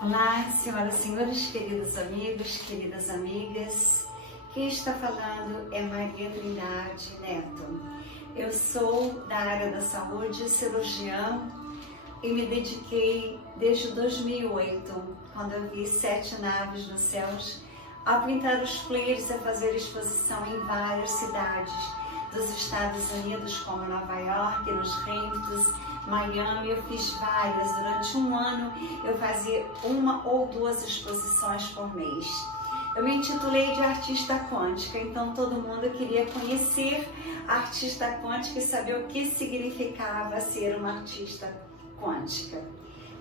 Olá, senhoras e senhores, queridos amigos, queridas amigas. Quem está falando é Maria Trindade Neto. Eu sou da área da saúde, cirurgiã, e me dediquei desde 2008, quando eu vi 7 naves nos céus, a pintar os flares, a fazer exposição em várias cidades dos Estados Unidos, como Nova York, nos Hamptons, Miami. Eu fiz várias. Durante um ano eu fazia 1 ou 2 exposições por mês. Eu me intitulei de artista quântica, então todo mundo queria conhecer a artista quântica e saber o que significava ser uma artista quântica.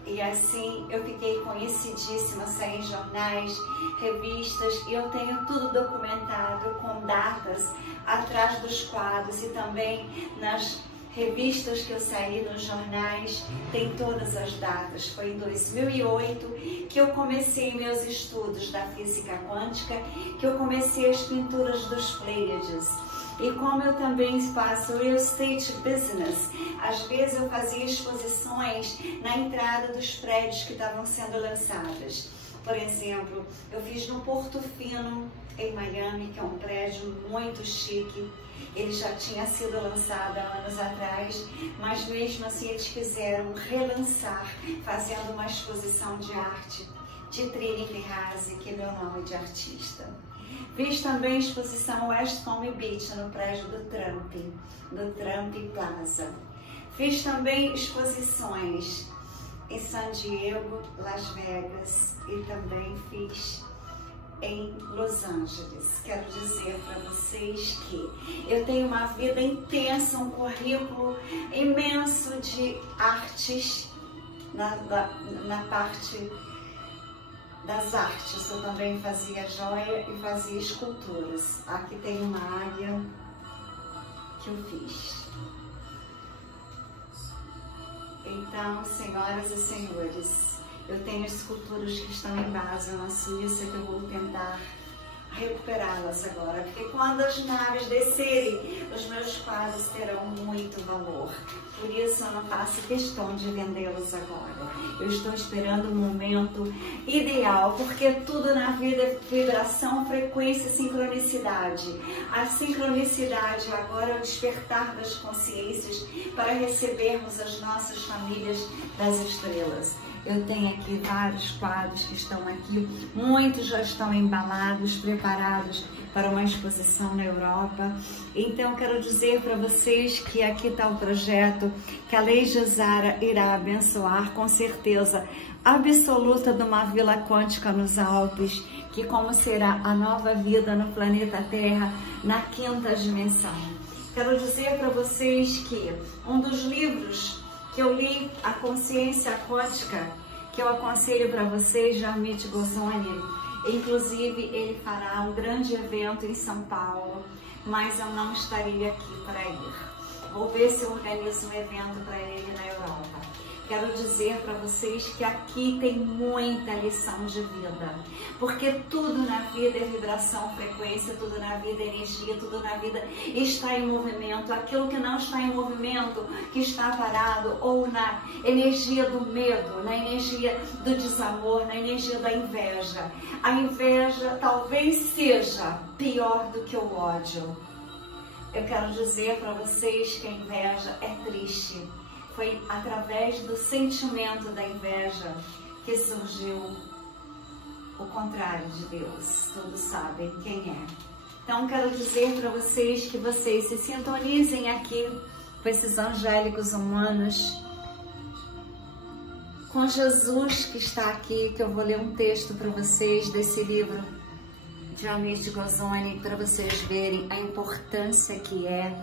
E assim eu fiquei conhecidíssima, saí em jornais, revistas, e eu tenho tudo documentado com datas atrás dos quadros, e também nas revistas que eu saí, nos jornais, tem todas as datas. Foi em 2008 que eu comecei meus estudos da física quântica, que eu comecei as pinturas dos Pleiades. E como eu também faço real estate business, às vezes eu fazia exposições na entrada dos prédios que estavam sendo lançados. Por exemplo, eu fiz no Porto Fino, em Miami, que é um prédio muito chique. Ele já tinha sido lançado há anos atrás, mas mesmo assim eles quiseram relançar, fazendo uma exposição de arte de Trini Ferrazzi, que é meu nome de artista. Fiz também exposição West Palm Beach, no prédio do Trump Plaza. Fiz também exposições em San Diego, Las Vegas, e também fiz em Los Angeles. Quero dizer para vocês que eu tenho uma vida intensa, um currículo imenso de artes na parte das artes. Eu também fazia joia e fazia esculturas. Aqui tem uma águia que eu fiz. Então, senhoras e senhores, eu tenho esculturas que estão em base na Suíça, que eu vou tentar recuperá-las agora, porque quando as naves descerem, os meus quadros terão muito valor. Por isso eu não faço questão de vendê-los agora. Eu estou esperando o momento ideal, porque tudo na vida é vibração, frequência e sincronicidade. A sincronicidade agora é o despertar das consciências para recebermos as nossas famílias das estrelas. Eu tenho aqui vários quadros que estão aqui, muitos já estão embalados, preparados para uma exposição na Europa. Então quero dizer para vocês que aqui está o projeto que a Lei Gesara irá abençoar, com certeza absoluta, de uma vila quântica nos Alpes, que como será a nova vida no planeta Terra, na 5ª dimensão. Quero dizer para vocês que um dos livros que eu li, A Consciência Quântica, que eu aconselho para vocês, Jarmit Gozoni, inclusive ele fará um grande evento em São Paulo, mas eu não estaria aqui para ir. Vou ver se eu organizo um evento para ele na Europa. Quero dizer para vocês que aqui tem muita lição de vida, porque tudo na vida é vibração, frequência, tudo na vida é energia, tudo na vida está em movimento. Aquilo que não está em movimento, que está parado, ou na energia do medo, na energia do desamor, na energia da inveja. A inveja talvez seja pior do que o ódio. Eu quero dizer para vocês que a inveja é triste. Foi através do sentimento da inveja que surgiu o contrário de Deus. Todos sabem quem é. Então, quero dizer para vocês que vocês se sintonizem aqui com esses angélicos humanos, com Jesus que está aqui, que eu vou ler um texto para vocês desse livro de Jarmit Gozoni, para vocês verem a importância que é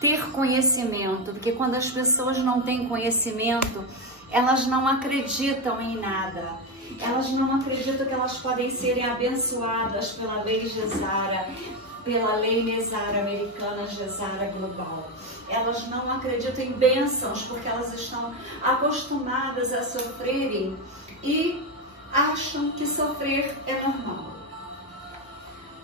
ter conhecimento, porque quando as pessoas não têm conhecimento, elas não acreditam em nada. Elas não acreditam que elas podem serem abençoadas pela lei Gesara, pela lei Gesara americana, Gesara global. Elas não acreditam em bênçãos, porque elas estão acostumadas a sofrerem e acham que sofrer é normal.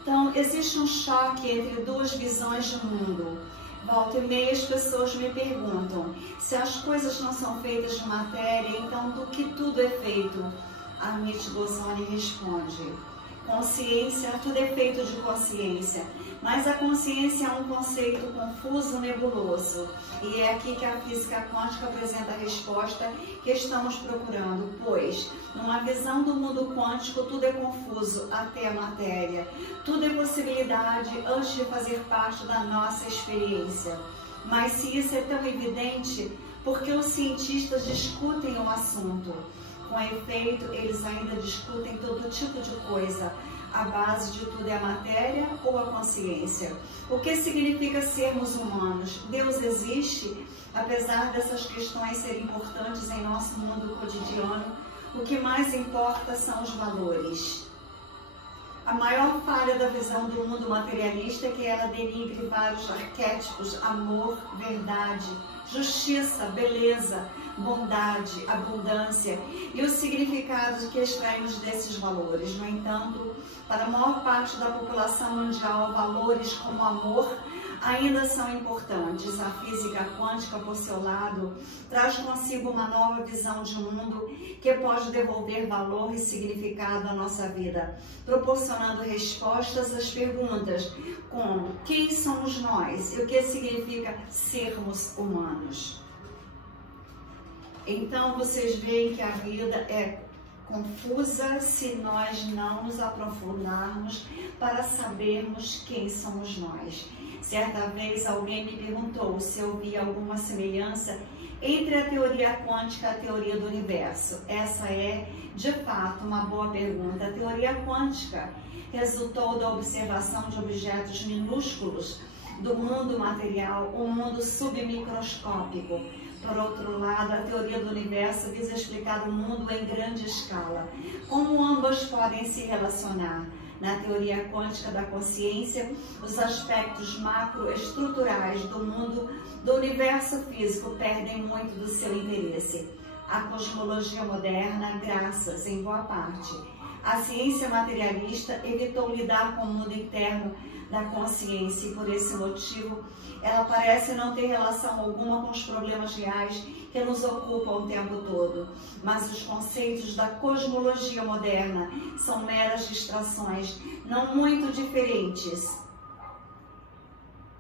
Então, existe um choque entre duas visões de mundo. Volta e meia as pessoas me perguntam se as coisas não são feitas de matéria, então do que tudo é feito? A Amit Goswami responde: consciência, tudo é feito de consciência, mas a consciência é um conceito confuso, nebuloso. E é aqui que a física quântica apresenta a resposta que estamos procurando, pois, numa visão do mundo quântico, tudo é confuso, até a matéria. Tudo é possibilidade antes de fazer parte da nossa experiência. Mas se isso é tão evidente, por que os cientistas discutem o assunto? Com efeito, eles ainda discutem todo tipo de coisa. A base de tudo é a matéria ou a consciência? O que significa sermos humanos? Deus existe? Apesar dessas questões serem importantes em nosso mundo cotidiano, o que mais importa são os valores. A maior falha da visão do mundo materialista é que ela denigre vários arquétipos: amor, verdade, justiça, beleza, bondade, abundância e os significados que extraímos desses valores. No entanto, para a maior parte da população mundial, valores como amor ainda são importantes. A física quântica, por seu lado, traz consigo uma nova visão de mundo que pode devolver valor e significado à nossa vida, proporcionando respostas às perguntas como: quem somos nós e o que significa sermos humanos? Então, vocês veem que a vida é confusa se nós não nos aprofundarmos para sabermos quem somos nós. Certa vez alguém me perguntou se eu via alguma semelhança entre a teoria quântica e a teoria do universo. Essa é, de fato, uma boa pergunta. A teoria quântica resultou da observação de objetos minúsculos do mundo material, um mundo submicroscópico. Por outro lado, a teoria do universo visa explicar o mundo em grande escala. Como ambas podem se relacionar? Na teoria quântica da consciência, os aspectos macroestruturais do mundo, do universo físico, perdem muito do seu interesse. A cosmologia moderna, graças, em boa parte, a ciência materialista evitou lidar com o mundo interno da consciência e, por esse motivo, ela parece não ter relação alguma com os problemas reais que nos ocupam o tempo todo. Mas os conceitos da cosmologia moderna são meras distrações, não muito diferentes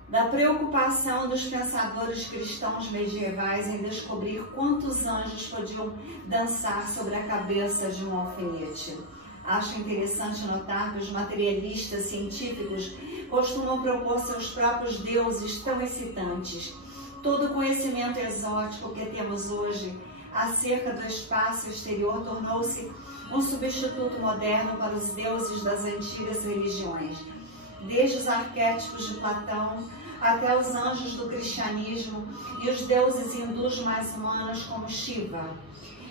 da preocupação dos pensadores cristãos medievais em descobrir quantos anjos podiam dançar sobre a cabeça de um alfinete. Acho interessante notar que os materialistas científicos costumam propor seus próprios deuses tão excitantes. Todo o conhecimento exótico que temos hoje acerca do espaço exterior tornou-se um substituto moderno para os deuses das antigas religiões. Desde os arquétipos de Platão até os anjos do cristianismo e os deuses hindus mais humanos como Shiva.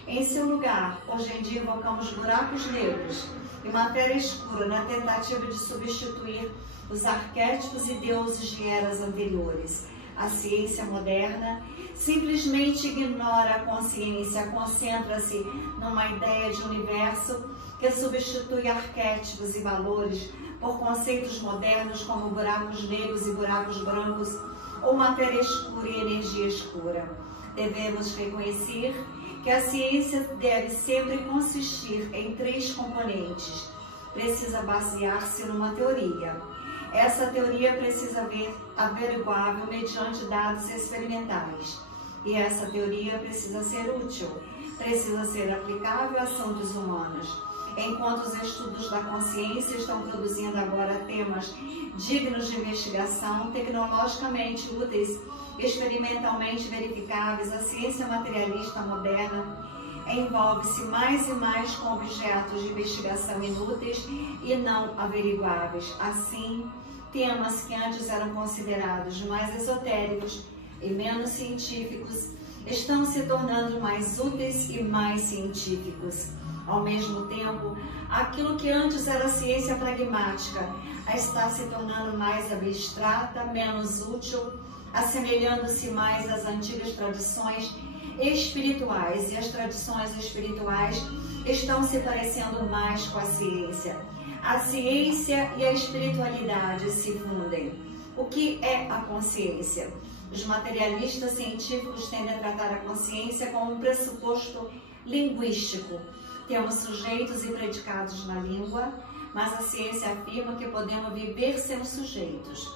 Em seu lugar, hoje em dia invocamos buracos negros e matéria escura na tentativa de substituir os arquétipos e deuses de eras anteriores. A ciência moderna simplesmente ignora a consciência, concentra-se numa ideia de universo que substitui arquétipos e valores por conceitos modernos como buracos negros e buracos brancos ou matéria escura e energia escura. Devemos reconhecer que a ciência deve sempre consistir em 3 componentes. Precisa basear-se numa teoria. Essa teoria precisa ser averiguável mediante dados experimentais. E essa teoria precisa ser útil, precisa ser aplicável a assuntos humanos. Enquanto os estudos da consciência estão produzindo agora temas dignos de investigação, tecnologicamente úteis, experimentalmente verificáveis, a ciência materialista moderna envolve-se mais e mais com objetos de investigação inúteis e não averiguáveis. Assim, temas que antes eram considerados mais esotéricos e menos científicos estão se tornando mais úteis e mais científicos. Ao mesmo tempo, aquilo que antes era ciência pragmática está se tornando mais abstrata, menos útil, assemelhando-se mais às antigas tradições espirituais, e as tradições espirituais estão se parecendo mais com a ciência. A ciência e a espiritualidade se fundem. O que é a consciência? Os materialistas científicos tendem a tratar a consciência como um pressuposto linguístico, Temos sujeitos e predicados na língua, mas a ciência afirma que podemos viver sem os sujeitos.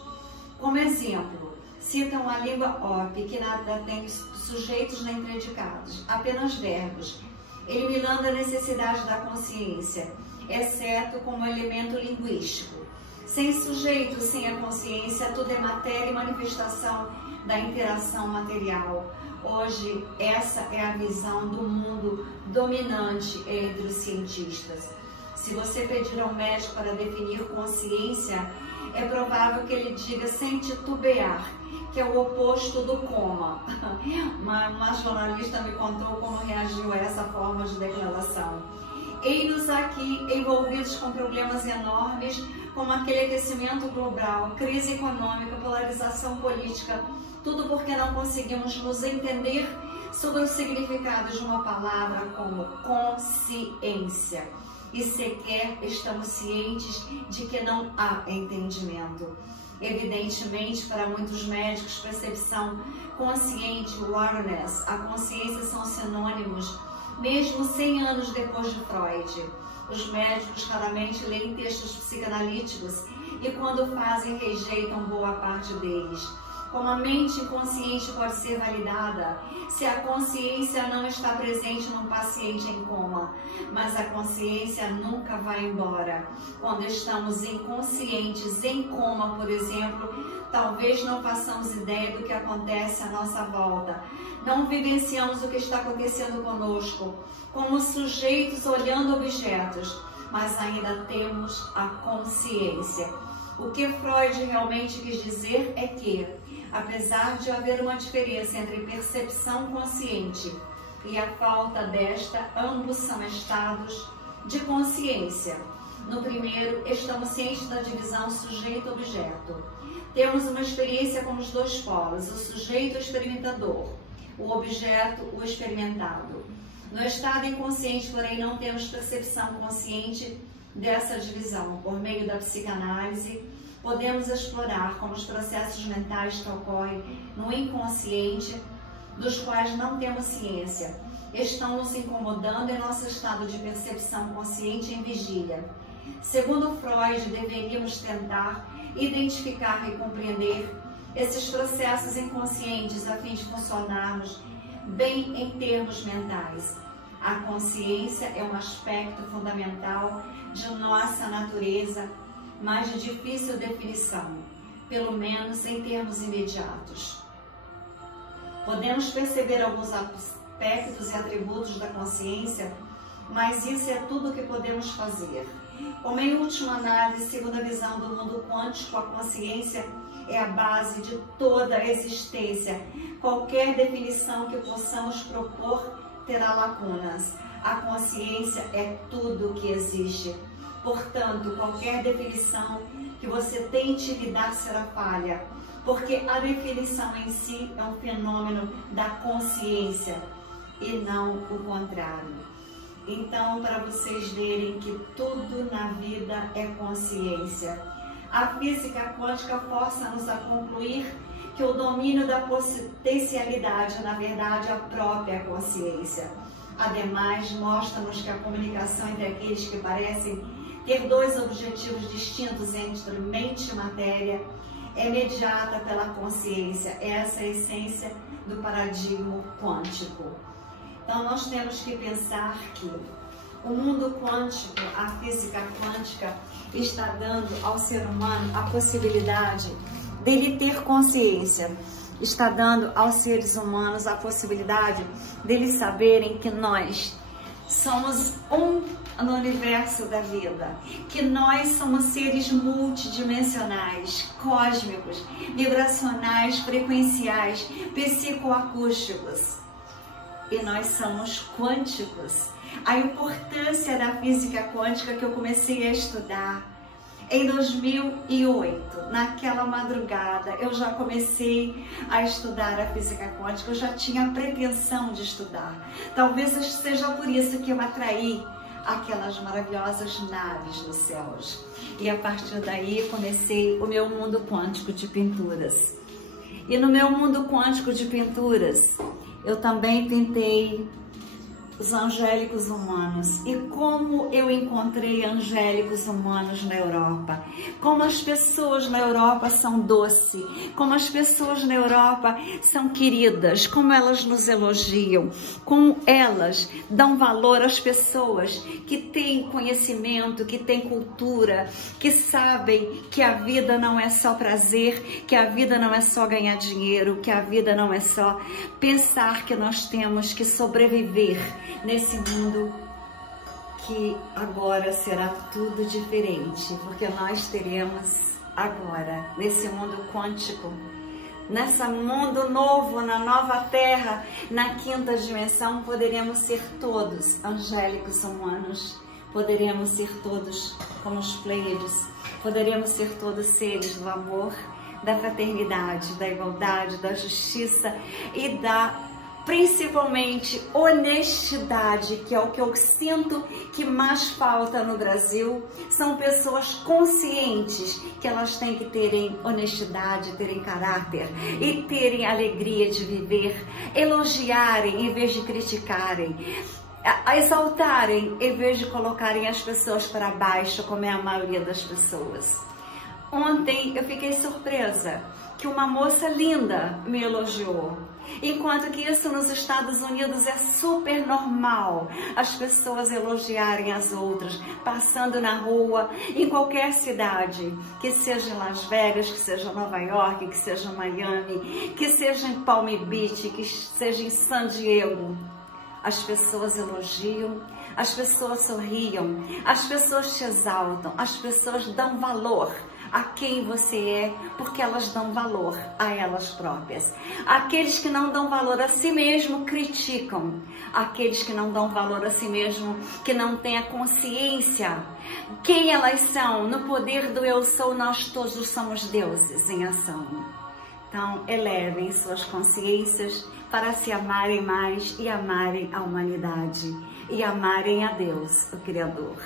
Como exemplo, citam a língua OP, que nada tem sujeitos nem predicados, apenas verbos, eliminando a necessidade da consciência, exceto como elemento linguístico. Sem sujeito, sem a consciência, tudo é matéria e manifestação da interação material. Hoje, essa é a visão do mundo dominante entre os cientistas. Se você pedir ao médico para definir consciência, é provável que ele diga sem titubear, que é o oposto do coma. Uma jornalista me contou como reagiu a essa forma de declaração. Eis-nos aqui envolvidos com problemas enormes, como aquele aquecimento global, crise econômica, polarização política, tudo porque não conseguimos nos entender sobre o significado de uma palavra como consciência. E sequer estamos cientes de que não há entendimento. Evidentemente, para muitos médicos, percepção consciente, awareness, a consciência são sinônimos, mesmo 100 anos depois de Freud. Os médicos raramente leem textos psicanalíticos e, quando fazem, rejeitam boa parte deles. Como a mente inconsciente pode ser validada se a consciência não está presente num paciente em coma, mas a consciência nunca vai embora. Quando estamos inconscientes em coma, por exemplo, talvez não façamos ideia do que acontece à nossa volta. Não vivenciamos o que está acontecendo conosco, como sujeitos olhando objetos, mas ainda temos a consciência. O que Freud realmente quis dizer é que, apesar de haver uma diferença entre percepção consciente e a falta desta, ambos são estados de consciência. No primeiro, estamos cientes da divisão sujeito-objeto. Temos uma experiência com os dois polos, o sujeito experimentador, o objeto, o experimentado. No estado inconsciente, porém, não temos percepção consciente dessa divisão. Por meio da psicanálise, podemos explorar como os processos mentais que ocorrem no inconsciente, dos quais não temos ciência, estão nos incomodando em nosso estado de percepção consciente em vigília. Segundo Freud, deveríamos tentar identificar e compreender esses processos inconscientes a fim de funcionarmos bem em termos mentais. A consciência é um aspecto fundamental de nossa natureza, mas de difícil definição, pelo menos em termos imediatos. Podemos perceber alguns aspectos e atributos da consciência, mas isso é tudo o que podemos fazer. Como em última análise, segundo a visão do mundo quântico, a consciência é a base de toda a existência. Qualquer definição que possamos propor terá lacunas. A consciência é tudo o que existe. Portanto, qualquer definição que você tente lhe dar será falha, porque a definição em si é um fenômeno da consciência e não o contrário. Então, para vocês verem que tudo na vida é consciência, a física quântica força-nos a concluir que o domínio da potencialidade, na verdade, é a própria consciência. Ademais, mostra-nos que a comunicação entre aqueles que parecem ter dois objetivos distintos entre mente e matéria é mediada pela consciência. Essa é a essência do paradigma quântico. Então, nós temos que pensar que o mundo quântico, a física quântica, está dando ao ser humano a possibilidade dele ter consciência. Está dando aos seres humanos a possibilidade deles saberem que nós somos um no universo da vida, que nós somos seres multidimensionais, cósmicos, vibracionais, frequenciais, psicoacústicos. E nós somos quânticos. A importância da física quântica que eu comecei a estudar em 2008, naquela madrugada, eu já comecei a estudar a física quântica, eu já tinha a pretensão de estudar. Talvez seja por isso que eu atraí aquelas maravilhosas naves nos céus. E a partir daí comecei o meu mundo quântico de pinturas. E no meu mundo quântico de pinturas, eu também tentei os angélicos humanos e como eu encontrei angélicos humanos na Europa, como as pessoas na Europa são doces, como as pessoas na Europa são queridas, como elas nos elogiam, como elas dão valor às pessoas que têm conhecimento, que têm cultura, que sabem que a vida não é só prazer, que a vida não é só ganhar dinheiro, que a vida não é só pensar que nós temos que sobreviver nesse mundo que agora será tudo diferente, porque nós teremos agora, nesse mundo quântico, nesse mundo novo, na nova terra, na quinta dimensão, poderemos ser todos angélicos humanos, poderemos ser todos como os Pleiades, poderemos ser todos seres do amor, da fraternidade, da igualdade, da justiça e da principalmente honestidade, que é o que eu sinto que mais falta no Brasil. São pessoas conscientes que elas têm que terem honestidade, terem caráter e terem alegria de viver, elogiarem em vez de criticarem, exaltarem em vez de colocarem as pessoas para baixo, como é a maioria das pessoas. Ontem eu fiquei surpresa que uma moça linda me elogiou, enquanto que isso nos Estados Unidos é super normal, as pessoas elogiarem as outras, passando na rua, em qualquer cidade, que seja em Las Vegas, que seja em Nova York, que seja em Miami, que seja em Palm Beach, que seja em San Diego. As pessoas elogiam, as pessoas sorriam, as pessoas te exaltam, as pessoas dão valor a quem você é, porque elas dão valor a elas próprias. Aqueles que não dão valor a si mesmo criticam. Aqueles que não dão valor a si mesmo, que não têm a consciência quem elas são, no poder do eu sou, nós todos somos deuses em ação. Então, elevem suas consciências para se amarem mais e amarem a humanidade e amarem a Deus, o Criador.